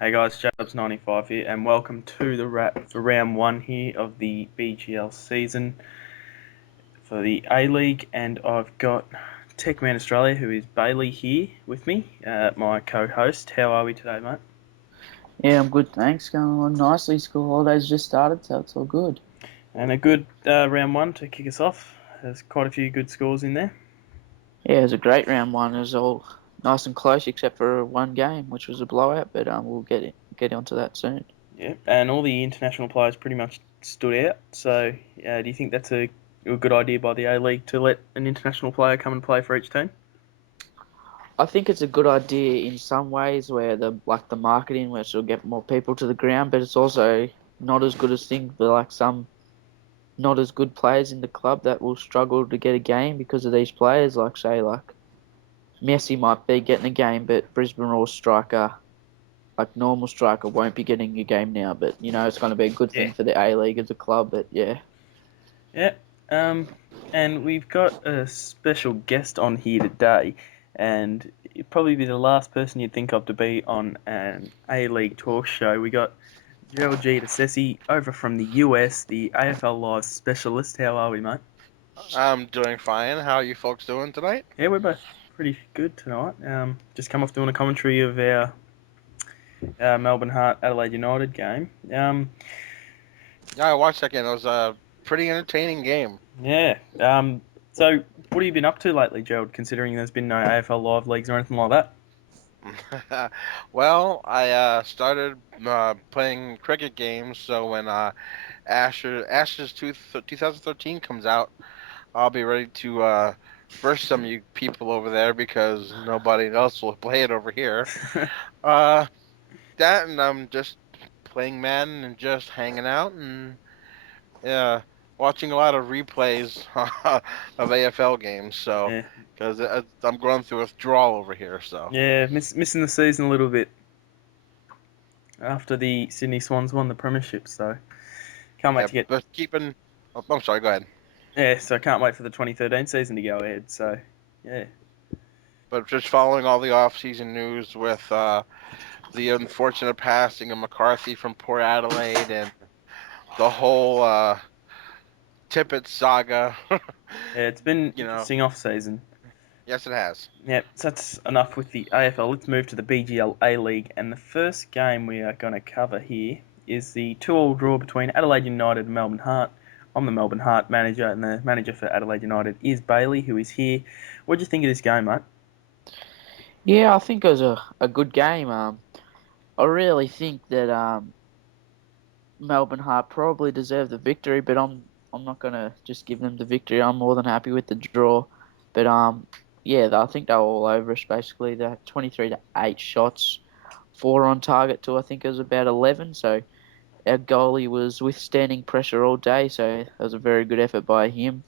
Hey guys, Jabs95 here, and welcome to the wrap for round one here of the BGL season for the A League. And I've got Techman Australia, who is Bailey, here with me, my co-host. How are we today, mate? Yeah, I'm good, thanks. Going on nicely. School holidays just started, so it's all good. And a good round one to kick us off. There's quite a few good scores in there. Yeah, it was a great round one. It was all nice and close, except for one game, which was a blowout. But we'll get onto that soon. Yeah, and all the international players pretty much stood out. So, do you think that's a good idea by the A League to let an international player come and play for each team? I think it's a good idea in some ways, where the marketing, where it'll get more people to the ground. But it's also not as good as thing for some not as good players in the club that will struggle to get a game because of these players. Like Messi might be getting a game, but Brisbane Roar striker normal striker won't be getting a game now, but it's going to be a good Yeah. thing for the A League as a club. But yeah, Yeah, um, and we've got a special guest on here today, and you'd probably be the last person you'd think of to be on an A League talk show. We got Gerald G. DeCessi over from the US, the AFL Live specialist. How are we, mate? I'm doing fine. How are you folks doing tonight? Yeah, we're both pretty good tonight. Just come off doing a commentary of our Melbourne Heart Adelaide United game. Yeah, I watched that game. It was a pretty entertaining game. Yeah. So, what have you been up to lately, Gerald? Considering there's been no AFL Live leagues or anything like that. Well, I started playing cricket games, so when Ashes 2013 comes out, I'll be ready to burst some of you people over there because nobody else will play it over here. Uh, that and I'm just playing Madden and just hanging out and yeah, watching a lot of replays of AFL games. So, Yeah. because I'm going through withdrawal over here. So, Yeah, missing the season a little bit after the Sydney Swans won the premiership. So can't wait yeah, to get but keeping. Oh, I'm sorry. Go ahead. so can't wait for the 2013 season to go ahead. So yeah, But just following all the off-season news with the unfortunate passing of McCarthy from Port Adelaide and the whole Tippett saga. yeah, it's been you know, interesting off season. yes, it has. Yeah, so that's enough with the AFL. Let's move to the BGL A League, and the first game we are going to cover here is the 2-all draw between Adelaide United and Melbourne Heart. I'm the Melbourne Heart manager, and the manager for Adelaide United is Bailey, who is here. What do you think of this game, mate? yeah, I think it was a good game. I really think that Melbourne Heart probably deserved the victory, but I'm not gonna just give them the victory. I'm more than happy with the draw, but yeah, I think they were all over us basically. They had 23 to 8 shots, four on target to I think it was about 11. So our goalie was withstanding pressure all day, so it was a very good effort by him.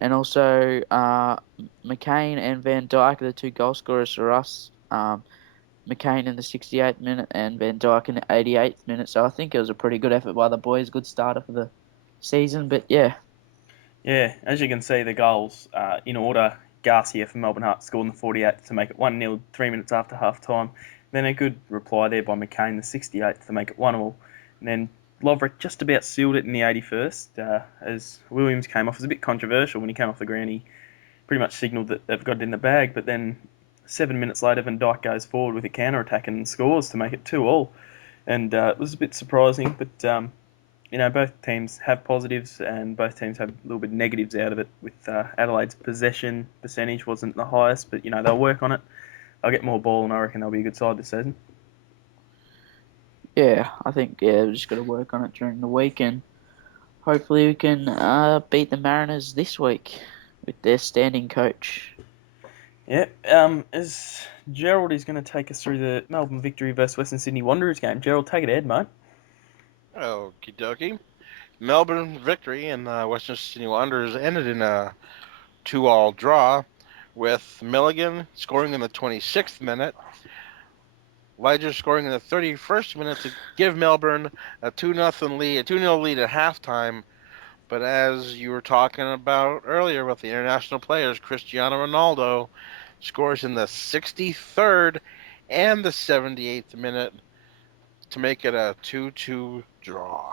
And also, McCain and Van Dyke are the two goal scorers for us. McCain in the 68th minute and Van Dyke in the 88th minute. So I think it was a pretty good effort by the boys. Good starter for the season. But yeah, Yeah, as you can see, the goals in order. Garcia for Melbourne Heart scored in the 48th to make it 1-0 3 minutes after half time. Then a good reply there by McCain, the 68th, to make it 1-all. And then Lovrick just about sealed it in the 81st as Williams came off. It was a bit controversial when he came off the ground. He pretty much signalled that they've got it in the bag, but then 7 minutes later, Van Dijk goes forward with a counter attack and scores to make it 2-all. And it was a bit surprising, but both teams have positives and both teams have a little bit of negatives out of it. With Adelaide's possession percentage wasn't the highest, but they'll work on it. They'll get more ball, and I reckon they'll be a good side this season. yeah, I think we're just got to work on it during the week, and hopefully we can beat the Mariners this week with their standing coach. Yeah, as Gerald is going to take us through the Melbourne victory versus Western Sydney Wanderers game. Gerald, take it ahead, mate. Okie dokie. Melbourne victory and Western Sydney Wanderers ended in a 2-all draw, with Milligan scoring in the 26th minute, Leger scoring in the 31st minute to give Melbourne a 2-0 lead, a 2-0 lead at halftime. But as you were talking about earlier with the international players, Cristiano Ronaldo scores in the 63rd and the 78th minute to make it a 2-2 draw.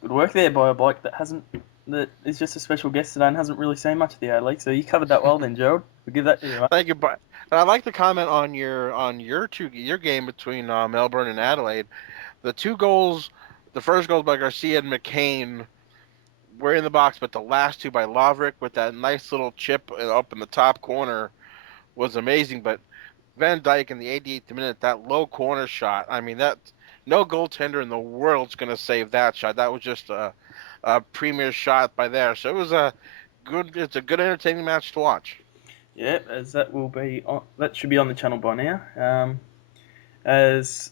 Good work there by a bloke that is just a special guest today and hasn't really seen much of the A-League. So you covered that well then, Gerald. We'll give that to you, mate. Thank you, but I'd like to comment on your game between Melbourne and Adelaide. The two goals, the first goal by Garcia and McCain were in the box, but the last two by Laverick with that nice little chip up in the top corner was amazing. But Van Dyke in the 88th minute, that low corner shot. I mean, that no goaltender in the world's gonna save that shot. That was just a premier shot by there. So it's a good entertaining match to watch. Yeah, as that should be on the channel by now. As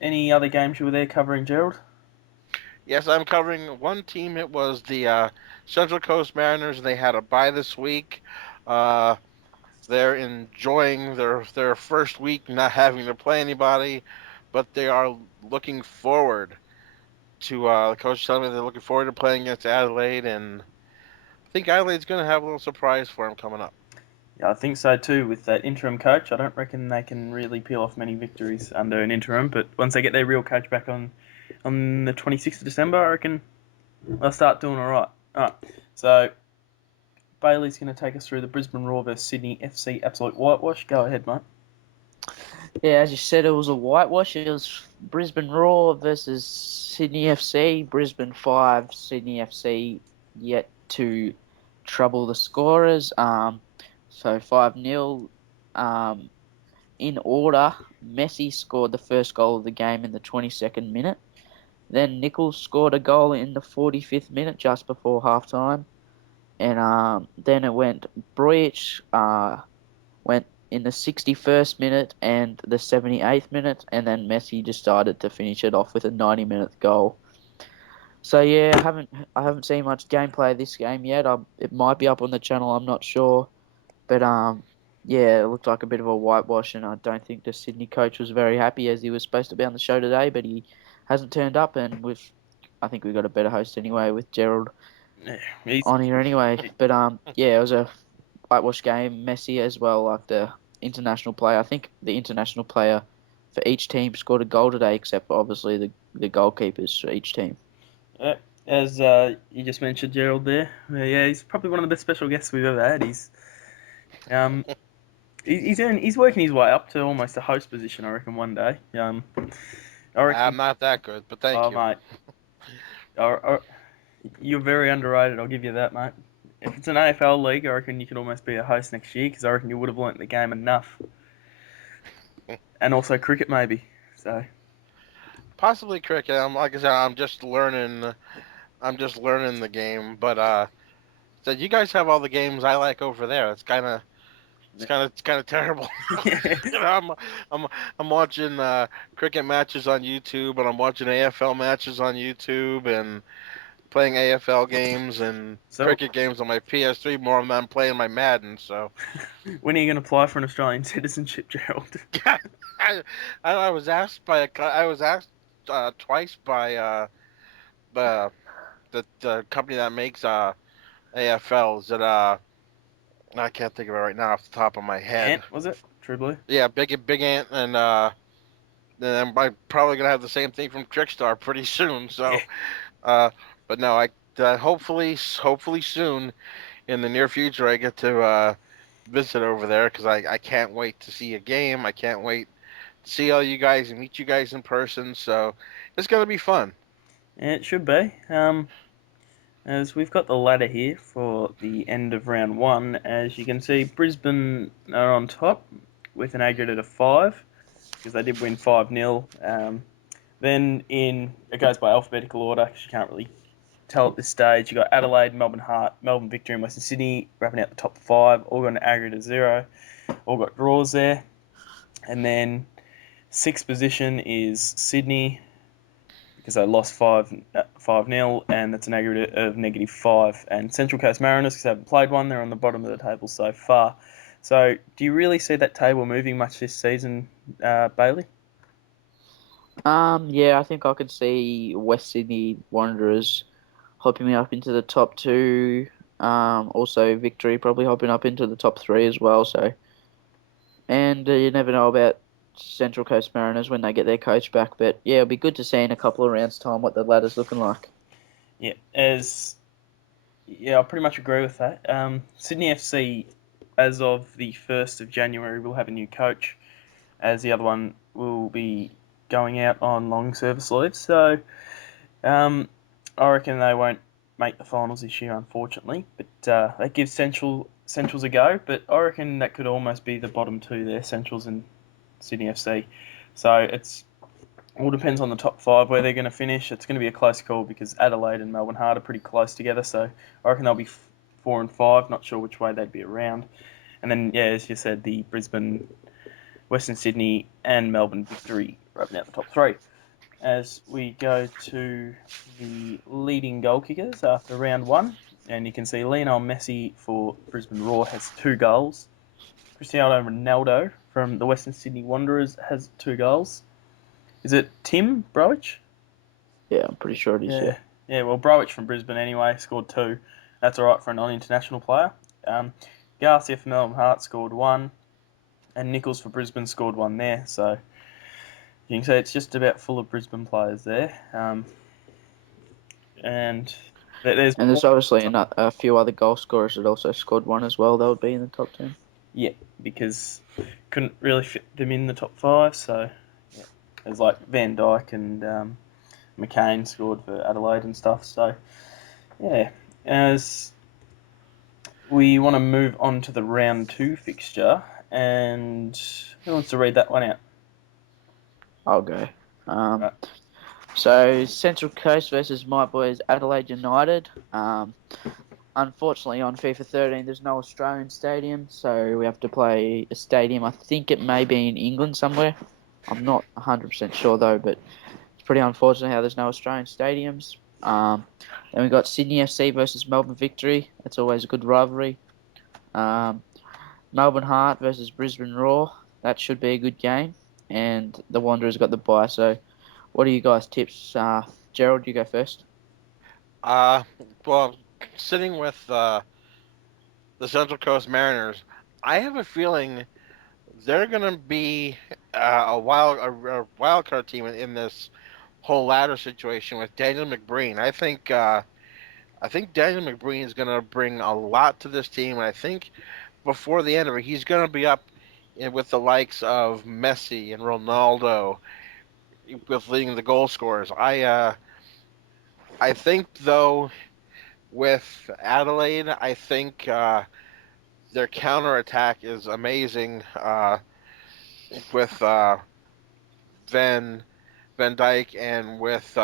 any other games you were there covering, Gerald? Yes, I'm covering one team. It was the Central Coast Mariners. They had a bye this week. Uh, they're enjoying their first week not having to play anybody, but they are looking forward to the coach telling me they're looking forward to playing against Adelaide, and I think Adelaide's going to have a little surprise for them coming up. Yeah, I think so too. With that interim coach, I don't reckon they can really peel off many victories under an interim. But once they get their real coach back on the 26th of December, I reckon they'll start doing all right. All right. So Bailey's going to take us through the Brisbane Roar versus Sydney FC absolute whitewash. Go ahead, mate. Yeah, as you said, it was a whitewash. It was Brisbane Roar versus Sydney FC. Brisbane 5, Sydney FC yet to trouble the scorers. So 5-0. In order, Messi scored the first goal of the game in the 22nd minute. Then Nichols scored a goal in the 45th minute, just before halftime. And then it went Broich went in the 61st minute and the 78th minute, and then Messi decided to finish it off with a 90-minute goal. So yeah, I haven't seen much gameplay of this game yet. It might be up on the channel, I'm not sure, but yeah, it looked like a bit of a whitewash, and I don't think the Sydney coach was very happy, as he was supposed to be on the show today, but he hasn't turned up, and I think we've got a better host anyway with Gerald on here anyway. But yeah, it was a whitewash game. Messi as well, like the international player. I think the international player for each team scored a goal today, except obviously the goalkeepers for each team. As you just mentioned, Gerald there. Yeah, he's probably one of the best special guests we've ever had. He's working his way up to almost a host position, I reckon, one day. I reckon, I'm not that good, but thank you. Mate. You're very underrated, I'll give you that, mate. If it's an AFL league, I reckon you could almost be a host next year, because I reckon you would have learnt the game enough. And also cricket, maybe. So Possibly cricket. Like I said, I'm just learning the game. But so you guys have all the games I like over there. It's kind of terrible. You know, I'm watching cricket matches on YouTube, and I'm watching AFL matches on YouTube, and playing AFL games and cricket games on my PS3 more than I'm playing my Madden. So when are you going to apply for an Australian citizenship, Gerald? I was asked twice by the company that makes AFLs that I can't think of it right now off the top of my head. Ant, was it? True Blue? Yeah, Big Ant, and then I'm probably gonna have the same thing from Trickstar pretty soon. So, but no, hopefully soon in the near future I get to visit over there, because I can't wait to see a game. I can't wait to see all you guys and meet you guys in person. So it's gonna be fun. Yeah, it should be. As we've got the ladder here for the end of round one, as you can see, Brisbane are on top with an aggregate of 5, because they did win 5-0. Then it goes by alphabetical order, because you can't really tell at this stage. You've got Adelaide, Melbourne Heart, Melbourne Victory, and Western Sydney wrapping out the top 5, all got an aggregate of 0, all got draws there. And then 6th position is Sydney, because they lost 5-0, and that's an aggregate of -5. And Central Coast Mariners, because they haven't played one, they're on the bottom of the table so far. So, do you really see that table moving much this season, Bailey? Yeah, I think I could see West Sydney Wanderers hopping up into the top 2. Also Victory probably hopping up into the top 3 as well. So, and you never know about Central Coast Mariners when they get their coach back. But yeah, it'll be good to see in a couple of rounds' time what the ladder's looking like. Yeah, I pretty much agree with that. Sydney FC, as of the 1st of January, will have a new coach, as the other one will be going out on long service leave. So I reckon they won't make the finals this year, unfortunately. But that gives Centrals a go. But I reckon that could almost be the bottom two there, Centrals and Sydney FC. So it's all depends on the top five where they're going to finish. It's going to be a close call because Adelaide and Melbourne Heart are pretty close together. So I reckon they'll be 4 and 5. Not sure which way they'd be around. And then, yeah, as you said, the Brisbane, Western Sydney, and Melbourne Victory rubbing out the top three. As we go to the leading goal kickers after round one, and you can see Lionel Messi for Brisbane Roar has 2 goals. Cristiano Ronaldo from the Western Sydney Wanderers has 2 goals. Is it Tim Broich? Yeah, I'm pretty sure it is. Yeah. Yeah. Well, Broich from Brisbane anyway scored 2. That's all right for a non-international player. Garcia for Melbourne Heart scored 1, and Nichols for Brisbane scored 1 there. So you can say it's just about full of Brisbane players there. And there's obviously a few other goal scorers that also scored 1 as well. That would be in the top 10. Yeah, because couldn't really fit them in the top 5. So yeah, there's like Van Dijk and McCain scored for Adelaide and stuff. So yeah, as we want to move on to the round 2 fixture, and who wants to read that one out? I'll go. Right. So Central Coast versus my boys Adelaide United. Unfortunately, on FIFA 13, there's no Australian stadium, so we have to play a stadium. I think it may be in England somewhere. I'm not 100% sure though, but it's pretty unfortunate how there's no Australian stadiums. Then we got Sydney FC versus Melbourne Victory. That's always a good rivalry. Melbourne Heart versus Brisbane Roar. That should be a good game. And the Wanderers got the bye. So, what are you guys' tips? Gerald, you go first. Well, sitting with the Central Coast Mariners, I have a feeling they're gonna be a wild card team in this whole ladder situation with Daniel McBreen. I think Daniel McBreen is gonna bring a lot to this team, and I think before the end of it, he's gonna be up with the likes of Messi and Ronaldo, with leading the goal scorers. I think though with Adelaide, I think their counterattack is amazing with Van Dyke and with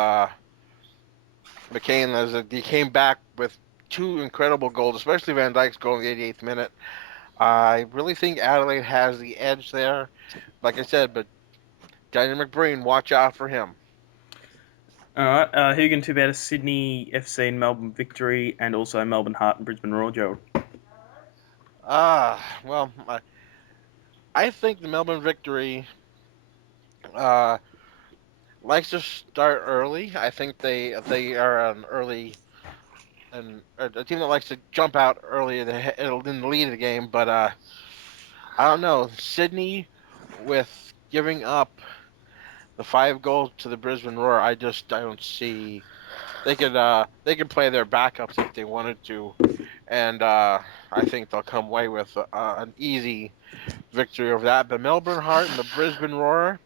McCain as he came back with 2 incredible goals, especially Van Dyke's goal in the 88th minute. I really think Adelaide has the edge there. Like I said, but Daniel McBreen, watch out for him. All right. Who you going to about a Sydney FC and Melbourne Victory, and also Melbourne Heart and Brisbane Roar, Gerald? Well, I think the Melbourne Victory likes to start early. I think they are an early and a team that likes to jump out early in the lead of the game. But I don't know. Sydney, with giving up the 5 goals to the Brisbane Roar, I don't see. They could play their backups if they wanted to, and I think they'll come away with an easy victory over that. But Melbourne Heart and the Brisbane Roar,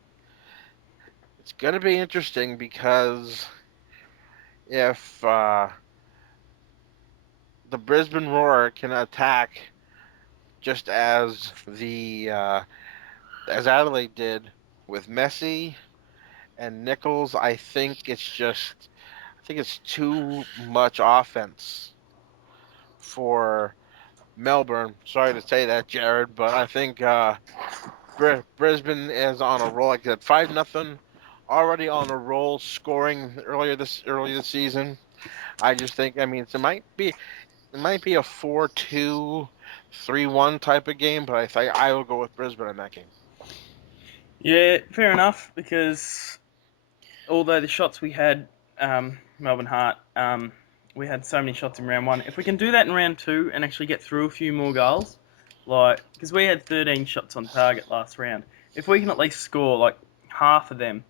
it's gonna be interesting because if the Brisbane Roar can attack just as as Adelaide did with Messi and Nichols, I think it's too much offense for Melbourne. Sorry to say that, Jared, but I think Brisbane is on a roll. Like that, 5-0, already on a roll, scoring early this season. I just think, I mean, it might be a 4-2, 3-1 type of game, but I think I will go with Brisbane in that game. Yeah, fair enough, because although the shots we had, Melbourne Heart, we had so many shots in round 1. If we can do that in round 2 and actually get through a few more goals, like, because we had 13 shots on target last round. if we can at least score like half of them,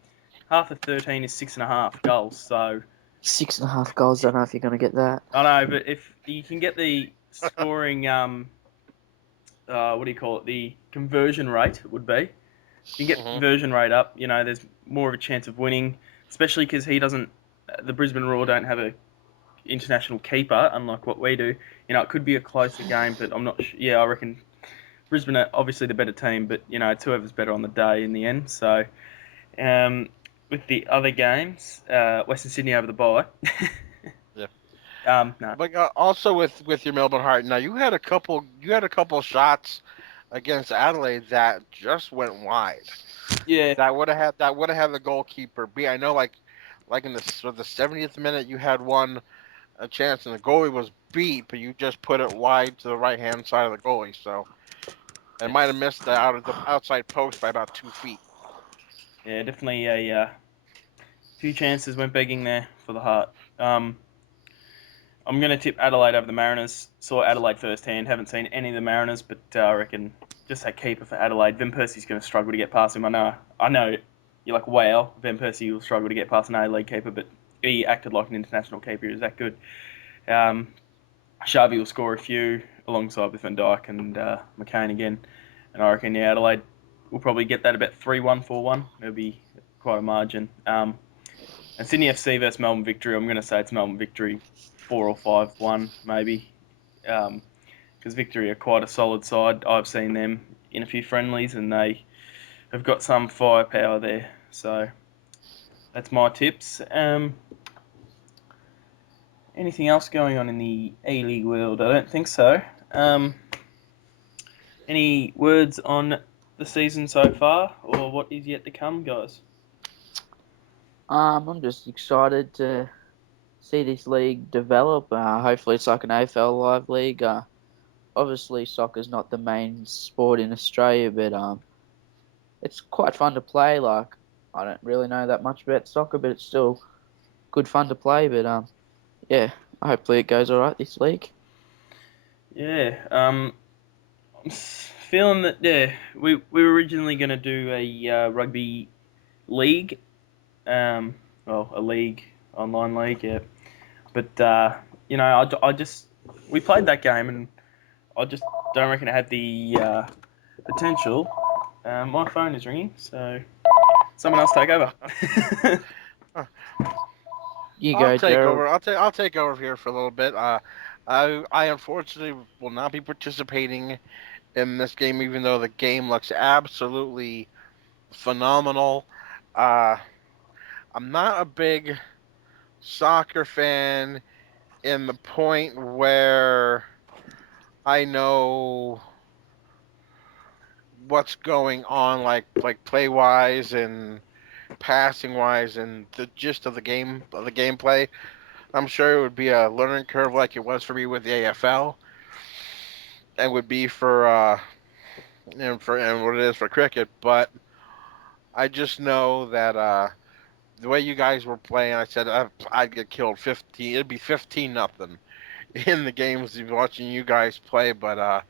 half of 13 is 6.5 goals. So 6.5 goals. Don't know if you're going to get that. I know, but if you can get the scoring, what do you call it? The conversion rate would be. If you can get the conversion rate up, there's more of a chance of winning, especially because he doesn't. The Brisbane Roar don't have a international keeper, unlike what we do. It could be a closer game, but I'm not sure. Yeah, I reckon Brisbane are obviously the better team, but it's whoever's better on the day in the end. So, with the other games, Western Sydney over the bye. Yeah. No. But also with your Melbourne Heart, now you had a couple shots against Adelaide that just went wide. Yeah. That would have had the goalkeeper be. I know, like in the 70th minute, you had a chance and the goalie was beat, but you just put it wide to the right hand side of the goalie, so it might have missed the outside post by about 2 feet. Yeah, definitely a few chances went begging there for the Heart. I'm going to tip Adelaide over the Mariners. Saw Adelaide firsthand. Haven't seen any of the Mariners, but I reckon just that keeper for Adelaide. Van Persie's going to struggle to get past him. I know. You're like, wow, Van Persie will struggle to get past an A-League keeper, but he acted like an international keeper. He was that good. Sharvey will score a few alongside with Van Dijk and McCain again. And I reckon, Adelaide will probably get that about 3-1, 4-1. It'll be quite a margin. And Sydney FC versus Melbourne Victory, I'm going to say it's Melbourne Victory 4 or 5-1 maybe, because Victory are quite a solid side. I've seen them in a few friendlies and they have got some firepower there. So that's my tips. Anything else going on in the A-League world? I don't think so. Any words on the season so far or what is yet to come, guys? I'm just excited to see this league develop. Hopefully, it's like an AFL Live league. Obviously, soccer's not the main sport in Australia, but it's quite fun to play. Like, I don't really know that much about soccer, but it's still good fun to play. But yeah, hopefully it goes all right this league. Yeah, I'm feeling that. Yeah, we were originally going to do a rugby league, a league, online league, yeah. But I just we played that game and I just don't reckon it had the potential. My phone is ringing, so someone else take over. You I'll go, take Gerald. over. I'll take over here for a little bit. I unfortunately will not be participating in this game, even though the game looks absolutely phenomenal. Uh, I'm not a big soccer fan in the point where I know what's going on, like play wise and passing wise, and the gist of the gameplay. I'm sure it would be a learning curve like it was for me with the AFL, and would be for and what it is for cricket. But I just know that the way you guys were playing, I said I'd get killed 15. It'd be 15-0 in the games watching you guys play. But I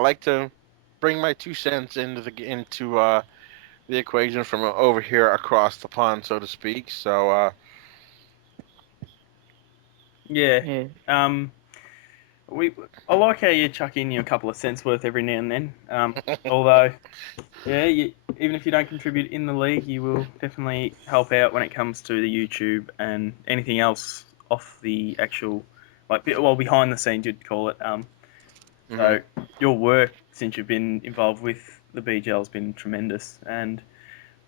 like to bring my 2 cents into the equation from over here across the pond, so to speak. So Yeah. Yeah, I like how you chuck in your couple of cents worth every now and then. Although, yeah, even if you don't contribute in the league, you will definitely help out when it comes to the YouTube and anything else off the actual, behind the scenes, you'd call it. So your work since you've been involved with the BGL has been tremendous, and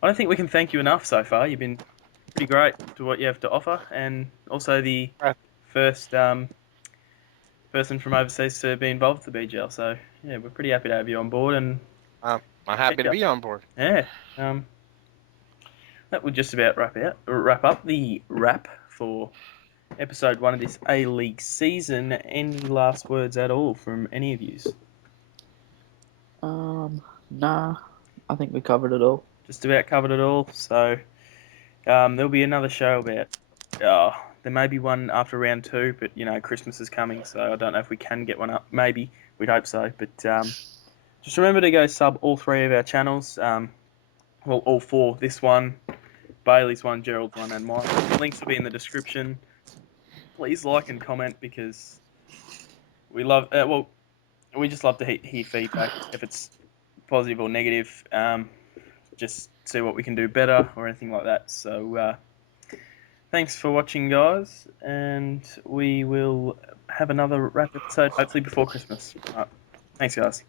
I don't think we can thank you enough so far. You've been pretty great to what you have to offer, and also the first person from overseas to be involved with the BGL. So yeah, we're pretty happy to have you on board, and I'm happy to be on board. yeah, that would just about wrap up the wrap for episode 1 of this A-League season. Any last words at all from any of you? nah, I think we covered it all. Just about covered it all. So there'll be another show about. There may be one after round 2, but Christmas is coming, so I don't know if we can get one up. Maybe we'd hope so, but just remember to go sub all 3 of our channels. well, all four. This one, Bailey's one, Gerald's one, and mine. Links will be in the description. Please like and comment because we love. We just love to hear feedback if it's positive or negative. Just see what we can do better or anything like that. So thanks for watching, guys, and we will have another wrap episode hopefully before Christmas. Thanks, guys.